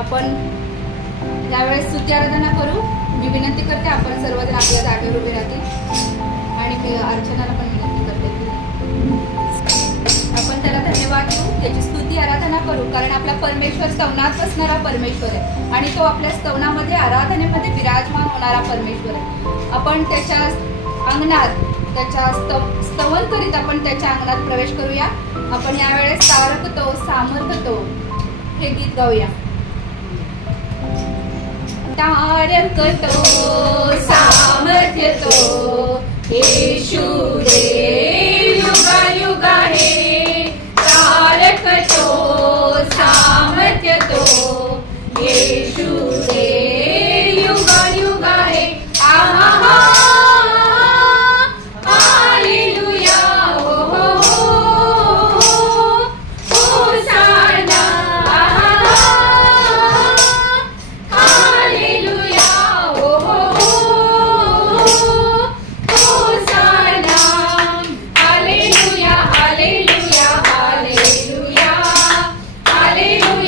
आपण यावेळेस स्तुती आराधना करू। मी विनंती करते आपण सर्वजण आपल्या जागेवर उभे राहतील आणि मी अर्चनाला पण विनंती करते की आपण त्याला धन्यवाद देऊ, त्याची स्तुती आराधना करू, कारण आपला परमेश्वर स्तवनात बसणारा परमेश्वर आहे आणि तो आपल्या स्तवनामध्ये आराधनेमध्ये विराजमान होणारा परमेश्वर आहे। आपण त्याच्या अंगणात त्याच्या स्तवन करीत आपण त्याच्या अंगणात प्रवेश करूया। आपण यावेळेस तारकतो सामर्थतो हे गीत गाऊया। तारकतो सामर्थ्यतो येशू देव युगा युगा हे, तारकतो सामर्थ्यतो येशू देव युगा युगा हे। आहा Hallelujah.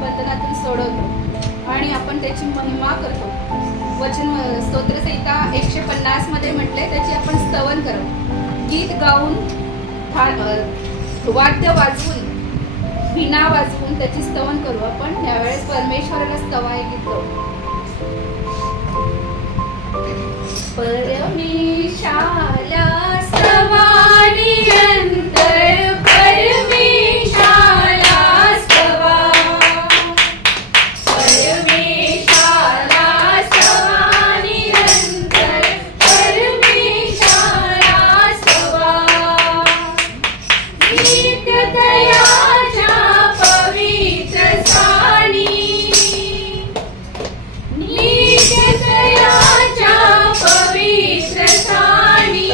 बंधनातून सोडवतो आणि आपण त्याची महिमा करतो. वचन स्तोत्रसंहिता 150 मध्ये म्हटले त्याची आपण स्तवन करू. गीत गाऊन, वाद्य वाजवून, वीणा वाजवून त्याची स्तवन करू. आपण यावेळेस परमेश्वराला स्तवाय गीत गाऊ. परमेशाला स्तवा निरंतर, परमेशाला स्तवा, परमेशाला स्तवा निरंतर, परमेशाला स्तवा. नित्यतयाच्या पवित्र स्थानी, नित्यतयाच्या पवित्र स्थानी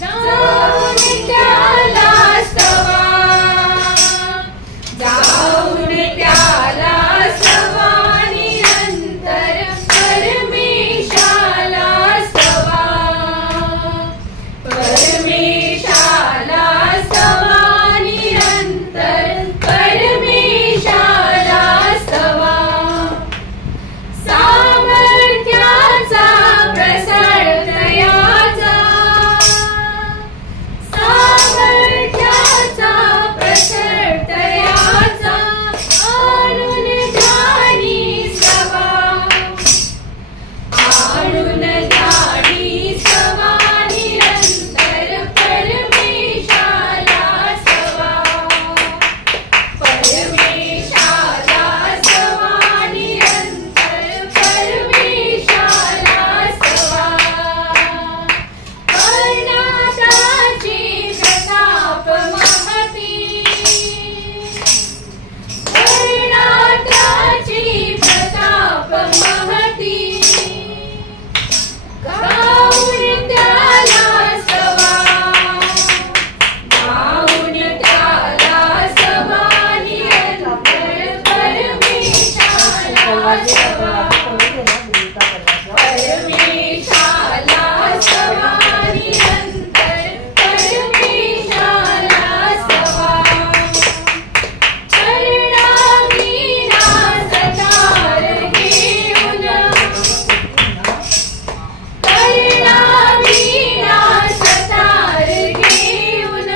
जाऊन त्याला स्तवा, जाऊन त्याला स्तवा निरंतर, परमेशाला स्तवा, परमेशाला स्तवा निरंतर, परमेशाला स्तवा. सामर्थ्याचा प्रसार तयाचा, सामर्थ्याचा प्रसार तयाचा आणून ध्यानी स्तवा, आणून ध्यानी स्तवा निरंतर, परमेशाला स्तवा, परमेशाला स्तवा निरंतर, परमेशाला स्तवा. कर्णाताची प्रताप महती, कर्णाताची प्रताप महती गाऊन त्याला स्तवा, गाऊन त्याला स्तवा निरंतर, परमेशाला स्तवा, परमेशाला स्तवा निरंतर, परमेशाला स्तवा. कर्णावीणा सतार घेऊन, कर्णावीणा सतार घेऊन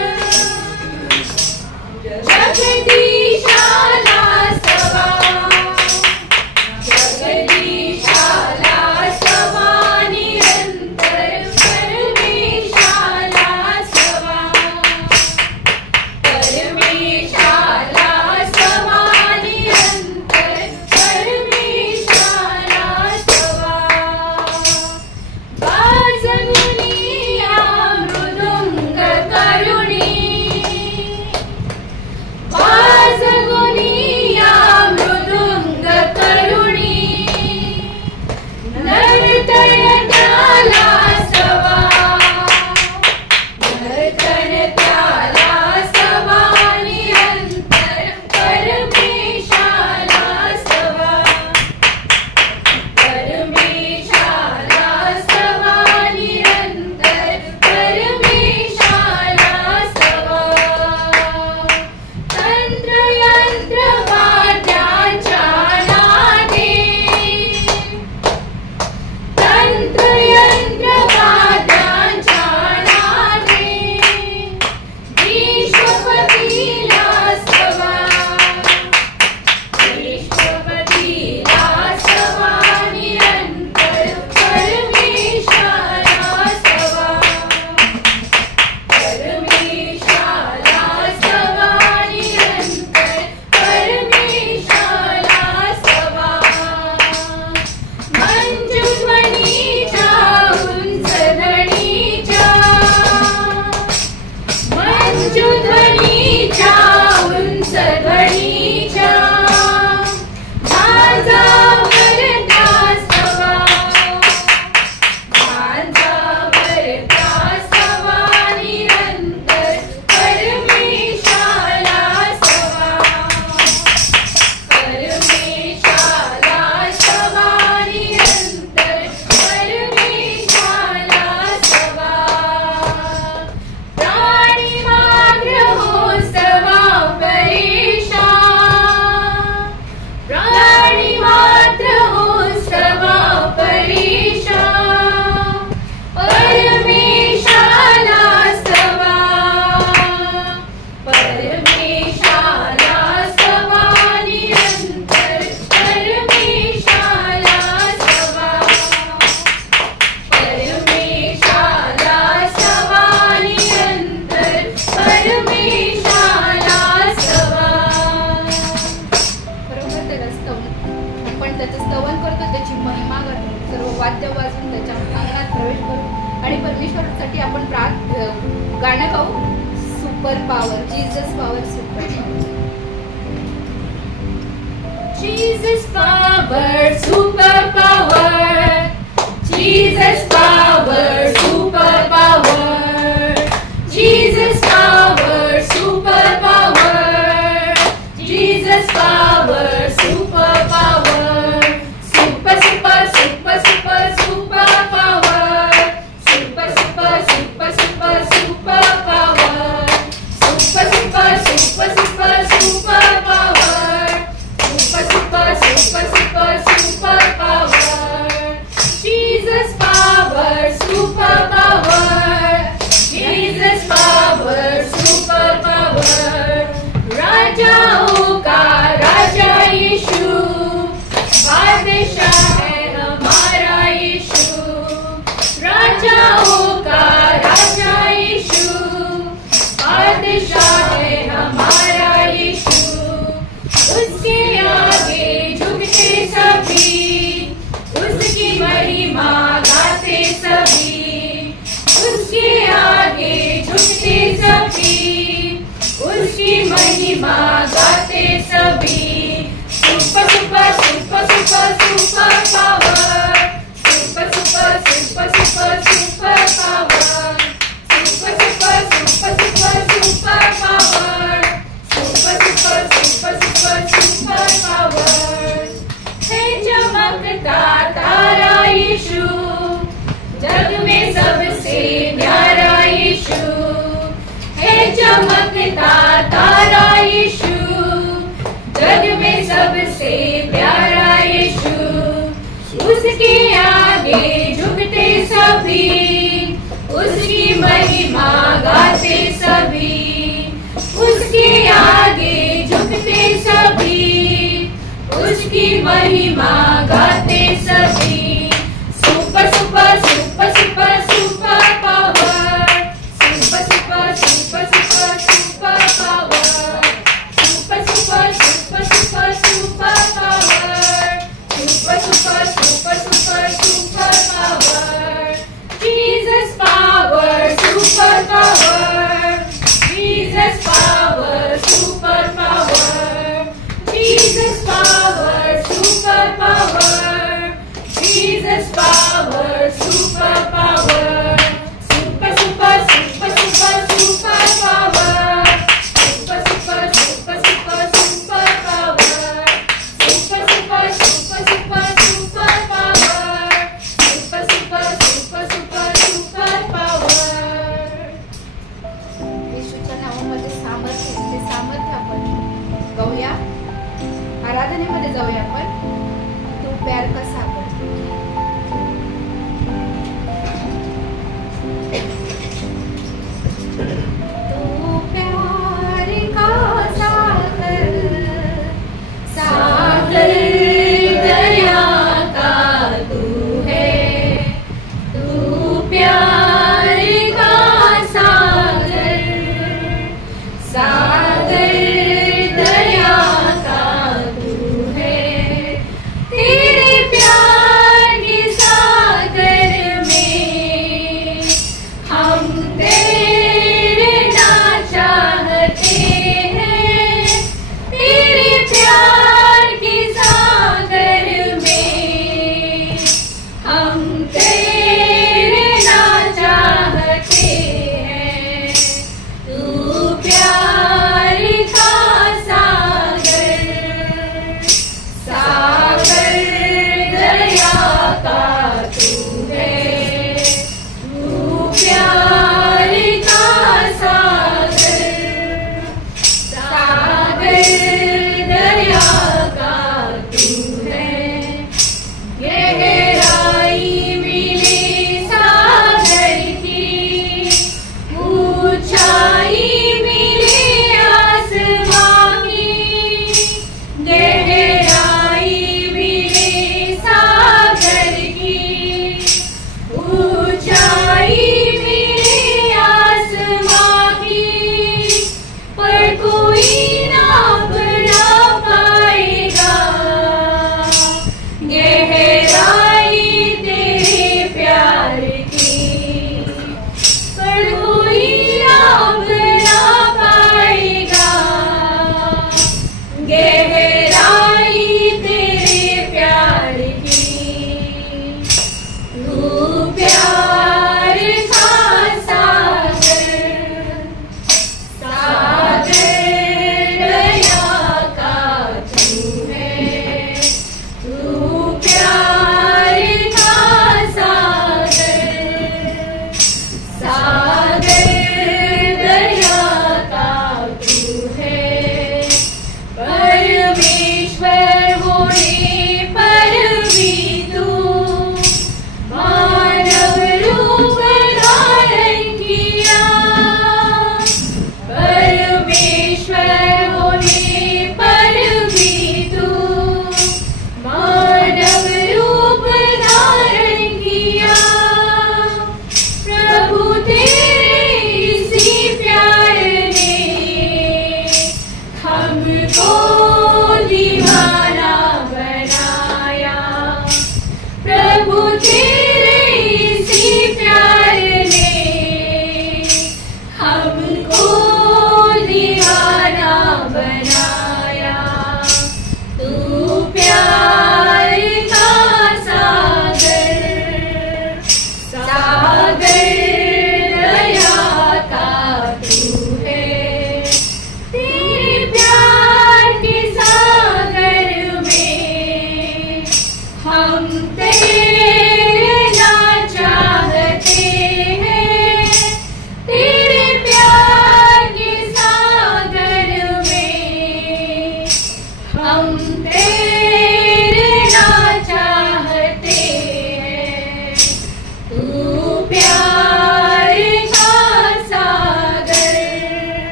जगदीशाला स्तवा, जगदीशाला आपण त्याचं स्तवन करतो, त्याची महिमा करतो, सर्व वाद्य वाजून त्याच्या अंगणात प्रवेश करू आणि परमेश्वरासाठी आपण गाणं गाऊ, super power, Jesus power, super power. Jesus power, super power. Jesus power, super power. Jesus power, super power. Jesus power, super power. Super, super, super, super, super power. Super, super, super, super, super power. Super, super, super, super, super power. Super, super, super, super, super power. Jesus power, super power. Jesus power, super power. राजाओं का राजा यीशु, बादशाह है हमारा यीशु. राजाओं का राजा यीशु, बादशाह है हमारा यीशु. उसके आगे झुकते सभी, उसकी महिमा गाते सभी. उसके आगे झुकते सभी, उसकी महिमा गाते सभी. Super super super super super power. Super super super super super power. Super super super super super power. Super super super super super power. है चमकता तारा यीशु, जग में सबसे प्यारा यीशु. है चमकता तारा यीशु, जग में सबसे प्यारा यीशु. उसके आगे झुकते सभी, उसकी महिमा गाते सभी. उसके आगे झुकते सभी, उसकी महिमा गाते सभी. Super super super super super power. Super super super super super power. Super super super super super power. Super super super super super power. Jesus power, super power. Jesus power, super power. Jesus power, super power. Jesus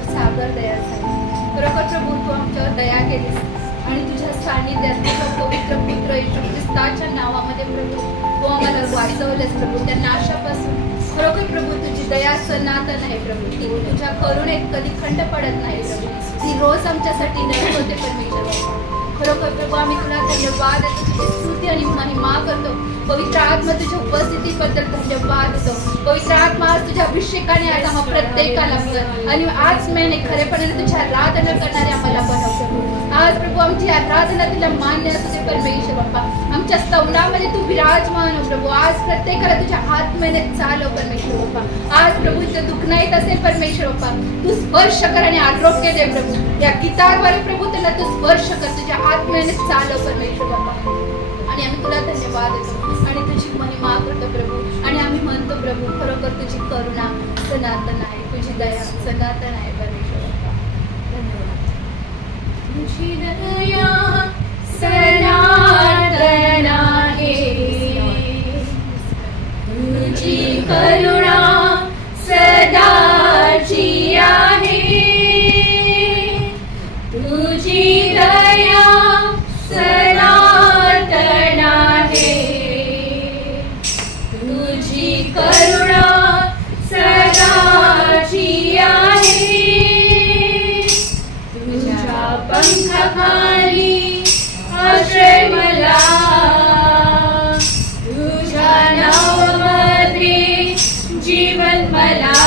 आमच्यावर सागर दयाळू आहे. खरोखर प्रभू तू आमच्यावर दया केलीस आणि तुझ्या सानिध्यात तुझ्या पवित्र पुत्र येशू ख्रिस्ताच्या नावामध्ये प्रभू तू आम्हाला वाचवलेस प्रभू. त्या नाशापासून खरोखर प्रभू तुझी दया सनातन आहे प्रभू. ती तुझ्या करुणेत कधी खंड पडत नाही प्रभू. ती रोज आमच्यासाठी नवीन होते परमेश्वर. खरोखर प्रभू आम्ही तुला धन्यवाद देतो, तुझी स्तुती आणि महिमा करतो. पवित्र आत्मा तुझ्या उपस्थितीबद्दल धन्यवाद देतो. पवित्र आत्मा आज तुझ्या अभिषेकाने आज आम्हा प्रत्येकाला आणि आज महिने खरेपणाने तुझी आराधना करणारे आम्हाला बनवतो. आज प्रभू आमची आराधना तुला मान्य असू दे परमेश्वर बाप्पा. आमच्या स्तवनामध्ये तू विराजमान हो प्रभू. आज प्रत्येकाला तुझ्या आत्म्याने चालव परमेश्वर बाप्पा. आज प्रभू इथं दुःख नाही असेल परमेश्वर बाप्पा तू स्पर्श कर आणि आरोग्य दे प्रभू. या गीताद्वारे प्रभू त्यांना तू स्पर्श कर, तुझ्या आत्म्याने चालव परमेश्वर बाप्पा. आणि आम्ही तुला धन्यवाद देतो आणि तुझी महिमा करतो प्रभू. आणि आम्ही म्हणतो प्रभू खरोखर तुझी करुणा सनातन आहे, तुझी दया सनातन आहे परमेश्वर बाप्पा. धन्यवाद. तुझी दया सनातन आहे, तुझी करुणा सदाची आहे, तुझी दया सनातन आहे, तुझी करुणा सदाची आहे. तुझ्या पंखाखाली आश्रय मला, तुझ्या नावामध्ये जीवन मला,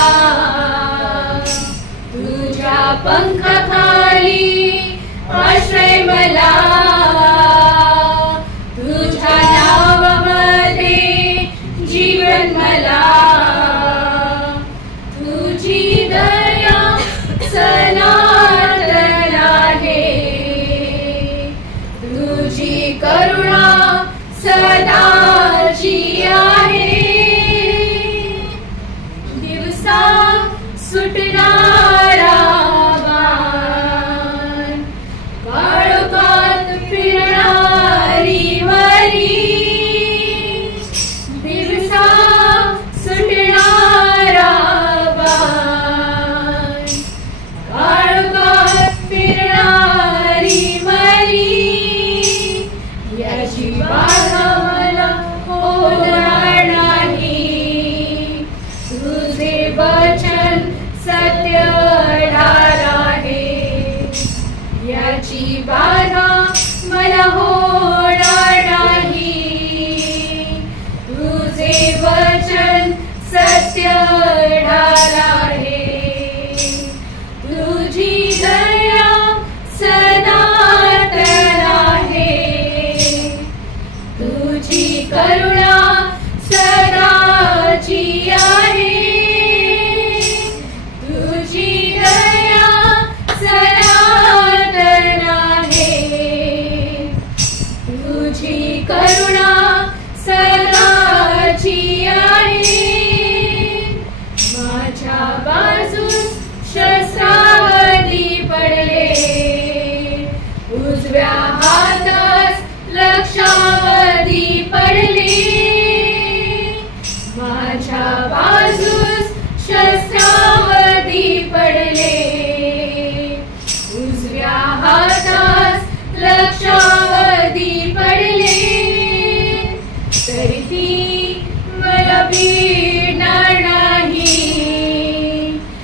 तुझ्या पंखाखाली आश्रय मला, तुझ्या नावामध्ये जीवन मला. तुझी दया सनातन आहे, तुझी करुणा सदाची आहे. दिवसा सुटणारा बाण, काळोखात फिरणारी मरी, दिवसा सुटणारा बाण, काळोखात फिरणारी मरी, याची बाधा मला होणार नाही. तुझे वचन सत्य ढाल आहे, याची बाधा मला होणार नाही. तुझे वचन सत्य ढाल आहे, तुझी दया सनातन आहे, तुझी करुणा सदाची आहे, तुझी दया सनातन आहे, तुझी करुणा सदाची आहे. माझ्या बाजूस शस्त्रावधी पडले, उजव्या हातास लक्षावधी पडले, माझ्या बाजूस शस्त्रावधी पडले, उजव्या हातास लक्षावधी पडले, तरी ती मला भिडणार नाही.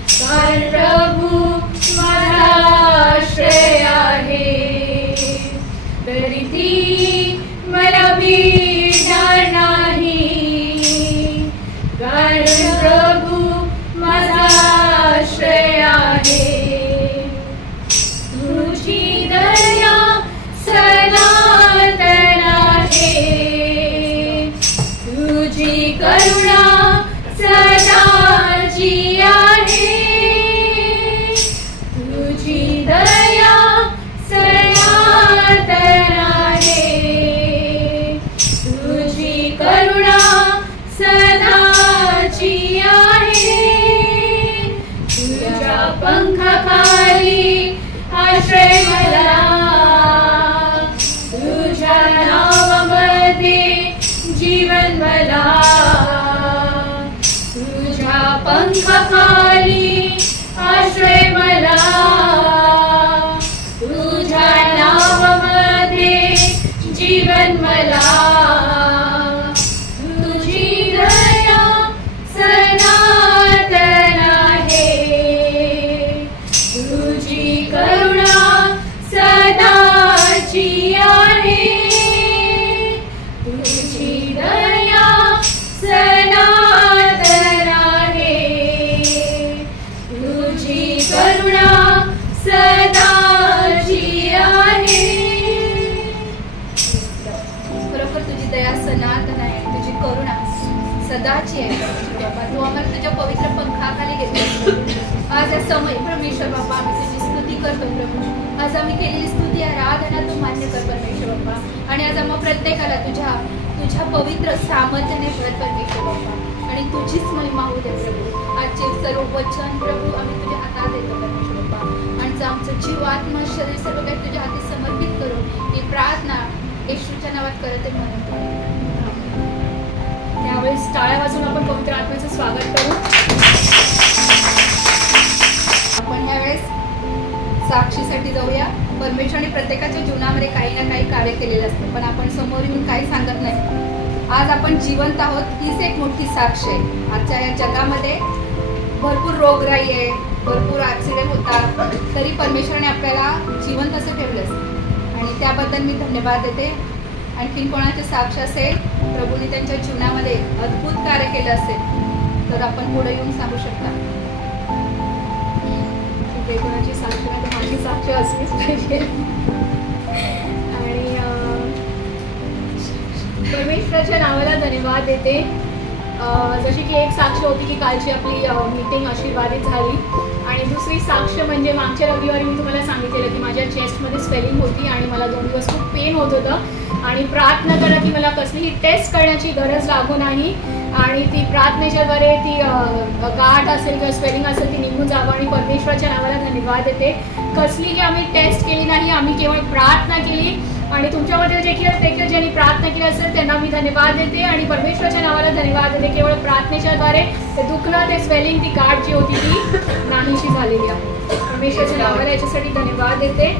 कारण प्रभू माझा आश्रय आहे, तरी ती मला भिडणार नाही. कारण प्रभू माझा आश्रय आहे, तुझी दया सनातन आहे, तुझी करुणा सदाची आहे, तुझी दया सनातन आहे, तुझी करुणा सदाची आहे. तुझ्या पंखाखाली आश्रय मला, तुझ्या नावामध्ये जीवन मला, तुझ्या पंखाखाली आश्रय मला, तुझ्या पवित्र पंखाखाली घेतो. आज या समय परमेश्वर बाप्पा आम्ही तुझी स्तुती करतो प्रभू. आज आम्ही केलेली स्तुती आराधना तू मान्य कर परमेश्वर बाप्पा. आणि आज आम्हा प्रत्येकाला तुझ्या पवित्र सामर्थ्याने भर परमेश्वर बाप्पा. आणि तुझीच महिमा होऊ दे प्रभू. आजचे सर्व वचन प्रभू आम्ही तुझ्या हातात देतो परमेश्वर बाप्पा. आणि आमचं जीव आत्मा शरीर सर्व काही तुझ्या हाती समर्पित करून ही प्रार्थना येशूच्या नावात करत आहे म्हणून. त्यावेळेस टाळ्या वाजून आपण पवित्र आत्म्याचं स्वागत करू. आपण ह्यावेळेस साक्षीसाठी जाऊया. परमेश्वराने प्रत्येकाच्या जीवनामध्ये काही ना काही कार्य केलेलं असतं, पण आपण समोर येऊन काही सांगत नाही. आज आपण जिवंत आहोत हीच एक मोठी साक्ष आहे. आजच्या या जगामध्ये भरपूर रोगराई आहे, भरपूर ॲक्सिडेंट होतात, तरी परमेश्वराने आपल्याला जिवंत असं ठेवलंच आणि त्याबद्दल मी धन्यवाद देते. आणखीन कोणाची साक्ष असेल, प्रभूने त्यांच्या जीवनामध्ये अद्भुत कार्य केलं असेल तर आपण पुढे येऊन सांगू शकता. कोणाची साक्ष नाही तर माझी साक्ष असलीच पाहिजे. आणि परमेश्वराच्या नावाला धन्यवाद देते. जशी की एक साक्ष होती की कालची आपली मीटिंग आशीर्वादित झाली. आणि दुसरी साक्ष म्हणजे मागच्या रविवारी मी तुम्हाला सांगितलेलं की माझ्या चेस्टमध्ये स्वेलिंग होती आणि मला 2 दिवस खूप पेन होत होतं. आणि प्रार्थना करा की मला कसलीही टेस्ट करण्याची गरज लागू नाही आणि ती प्रार्थनेच्याद्वारे ती गाठ असेल किंवा स्वेलिंग असेल ती निघून जावं. आणि परमेश्वराच्या नावाला धन्यवाद देते. कसलीही आम्ही टेस्ट केली नाही, आम्ही केवळ प्रार्थना केली. आणि तुमच्यामध्ये देखील ज्यांनी प्रार्थना केली असेल त्यांना मी धन्यवाद देते आणि परमेश्वराच्या नावाला धन्यवाद देते. केवळ प्रार्थनेच्याद्वारे ते दुखणं, ते स्वेलिंग, ती गाठ जी होती ती नाहीशी झालेली आहे. परमेश्वराच्या नावाला याच्यासाठी धन्यवाद देते.